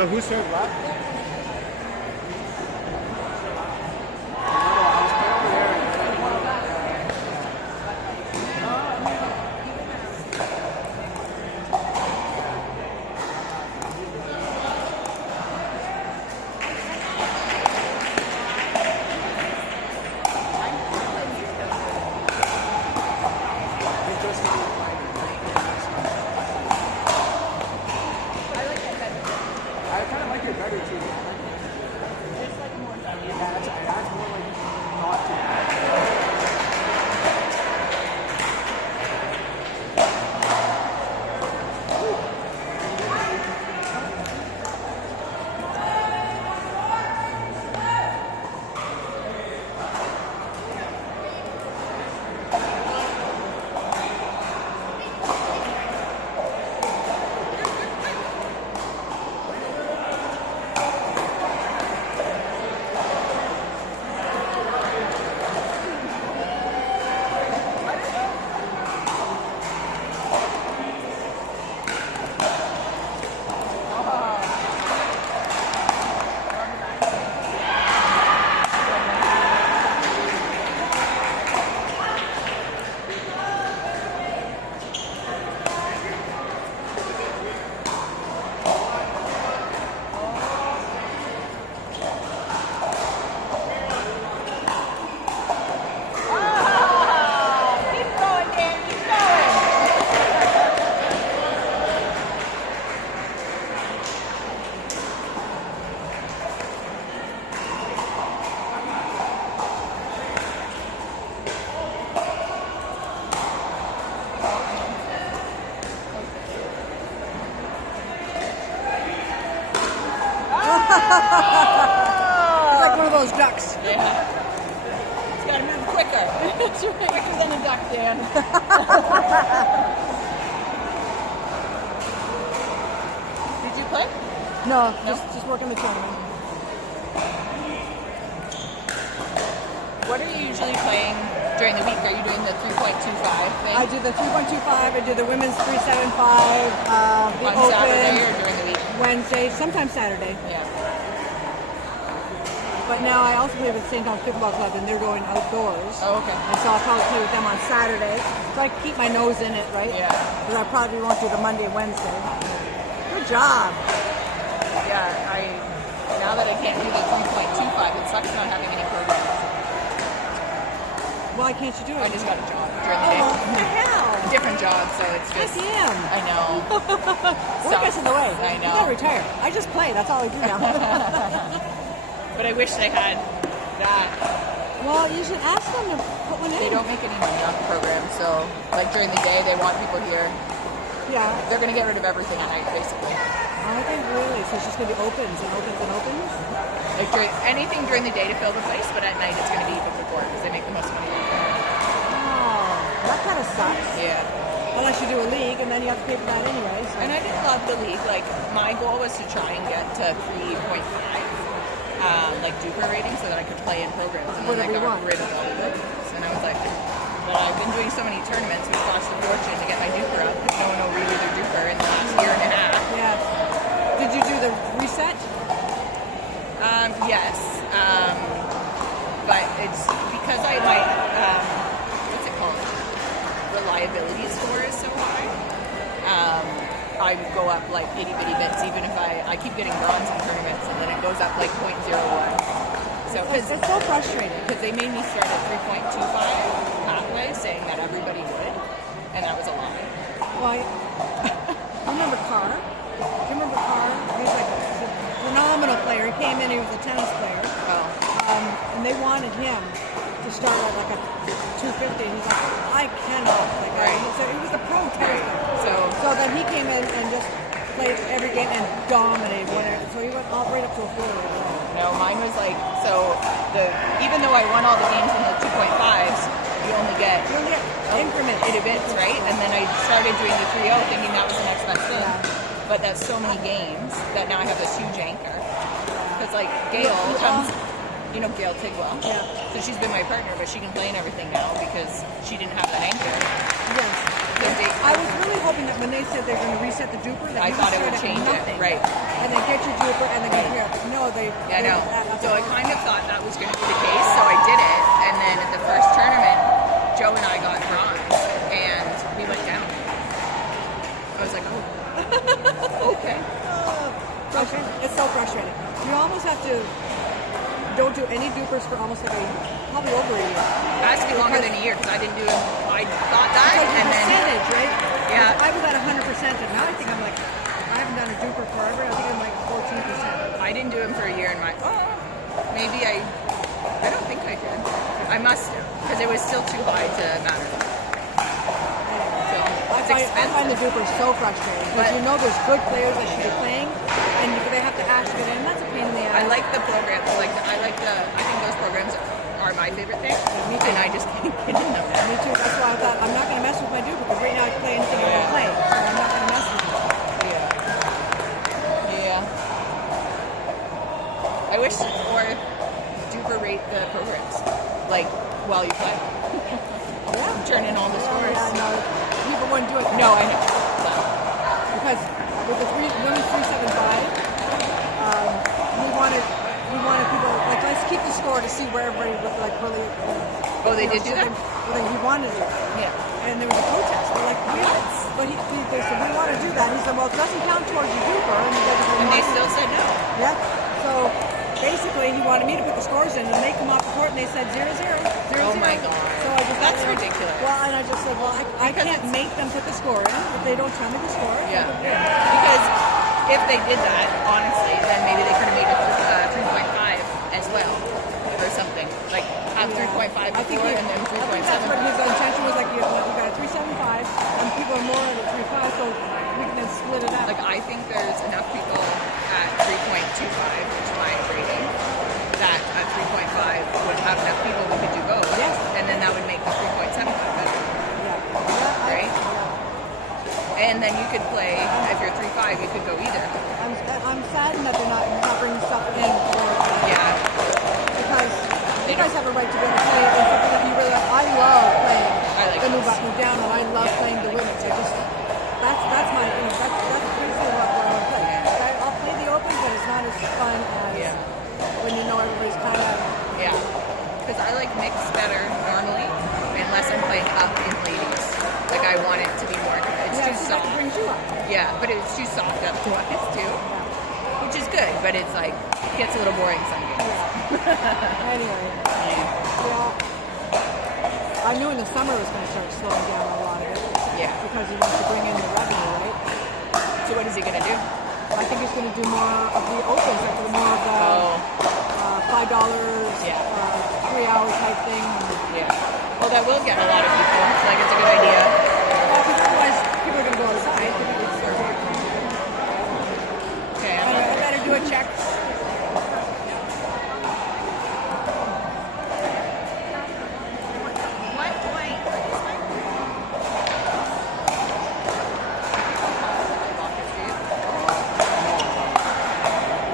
So who served what? It's like one of those ducks. Yeah. It's got to move quicker. It's quicker than a duck, Dan. Did you play? No, just working the tournament. What are you usually playing during the week? Are you doing the 3.25 thing? I do the 3.25. I do the women's 375. The on open, Saturday or during the week? Wednesday, sometimes Saturday. Yeah. But now I also play with St. Thomas Pickleball Club, and they're going outdoors. Oh, okay. And so I'll probably play with them on Saturday. So I keep my nose in it, right? Yeah. Because I probably won't do the Monday, Wednesday. Good job. Yeah, now that I can't do the 3.25, it sucks not having any programs. Why can't you do it? I just got a job during the Oh, day. what the hell? Different job, so it's Heck just... yeah. I know. Work gets in the way. I know. You gotta retire. I just play. That's all I do now. But I wish they had that. Well, you should ask them to put one in. They don't make any money off the program, so like during the day they want people here. Yeah. They're gonna get rid of everything at night, basically. I think really. So it's just gonna be opens and opens and opens. Like anything during the day to fill the place, but at night it's gonna be even before because they make the most money. Oh, that kind of sucks. Yeah. Unless you do a league, and then you have to pay for that anyway. So. And I did love the league. Like my goal was to try and get to 3.5. Like Duper rating so that I could play in programs, and then I got rid of all the programs. And I was like, but I've been doing so many tournaments, which cost a fortune to get my Duper up because no one will redo their Duper in the last year and a half. Yeah. Did you do the reset? Yes. But it's because my what's it called? Reliability score is so high. I go up like itty bitty bits, even if I keep getting bronze in tournaments, and then it goes up like 0.01. So It's so frustrating. because they made me start at 3.25 pathway, saying that everybody would, and that was a lie. Well, I remember Carr. Do you remember Carr? He was like a phenomenal player. He came in, he was a tennis player. Oh. And they wanted him to start at like a 250. He's like, I cannot. Like, Right. So he was a pro tennis player. So then he came in and just played every game and dominated whatever. So he went all right up to a 4. no, mine was like even though I won all the games in the 2.5s, you only get You only get increments. itty bits, right? And then I started doing the 3.0 thinking that was the next best thing. Yeah. But that's so many games that now I have this huge anchor. Because like Gail comes, you know Gail Tigwell. Yeah. So she's been my partner, but she can play and everything now because she didn't have that anchor. Yes. Because I was really hoping that when they said they're going to reset the Duper, that I you thought it start would at change nothing. it, right? And then get your duper and they go here. No, they. Yeah, I know. That's So I kind of thought that was going to be the case, so I did it. And then at the first tournament, Joe and I got bronze, and we went down. I was like, oh, okay. Okay. It's so frustrating. You almost have to don't do any dupers for almost like probably over a year. It has to be longer than a year because I didn't do it. I thought that, Because and the then percentage, right? yeah, I was at 100%, and now I think I'm like, I haven't done a duper forever. I think I'm like 14%. I didn't do him for a year, and maybe I don't think I did. I must have because it was still too high to matter. So I find the dupers so frustrating because you know there's good players that should be playing, and they have to ask it in. That's a pain in the ass. I like the programs. I think those programs are my favorite thing. Me too. And I just can't get in them. Me too. That's why I thought I'm not going to mess with my duper because right now I can play anything I want to play, so I'm not going to mess with it. Yeah. I wish or duper rate the programs like while you play. Turn in all the scores. Yeah, no, people wouldn't do it. No, I know. Because with the women's 375, we wanted people like let's keep the score to see where everybody was like really. Oh, they did do that. Well, he wanted it. Yeah. And there was a protest. They're like, but they said we want to do that. He said, well, it doesn't count towards your duper. And they still said no. Yeah. So basically, he wanted me to put the scores in, and they come off the court and they said 0-0, 0-0. Oh my god. So I just That's ridiculous. Well, and I just said, well, I can't make them put the score in if they don't tell me the score. Yeah. Because if they did that, honestly, then maybe they could have made it 3.5 as well, or something. Like have 3.5 before and then 3.7. I think that's what his intention was. Like you got a 375, and people are more at 3.5, so we can then split it up. Like I think there's enough people at 3.25, which is my rating, that at 3.5 would have enough people who could do both. Yes. And then that would make the 3.75 better. Yeah. Right? And then you could play, if you're 3.5, you could go either. I'm saddened that they're not bringing stuff in. Yeah. Because you guys have a right to be able to play and something that you really like. I love playing like the move up, move down, and I love playing the women's. That's my thing. That's basically what I want to play. I'll play the open, but it's not as fun as when you know everybody's kind of. Yeah. Because I like mixed better normally, unless I'm playing up in ladies. Like I want it to be more. It's too soft. It brings you up. Yeah, but it's too soft up to us too, which is good. But it's like it gets a little boring some games. Anyway. Yeah. I knew in the summer it was going to start slowing down a lot of it. Yeah. Because he wants to bring in the revenue, right? So what is he going to do? I think he's going to do more of the opens, like more of the $5, 3-hour type thing. Yeah. Well, that will get a lot of people. Like it's a good idea. Because otherwise, people are going to go outside. Okay. I better do a check.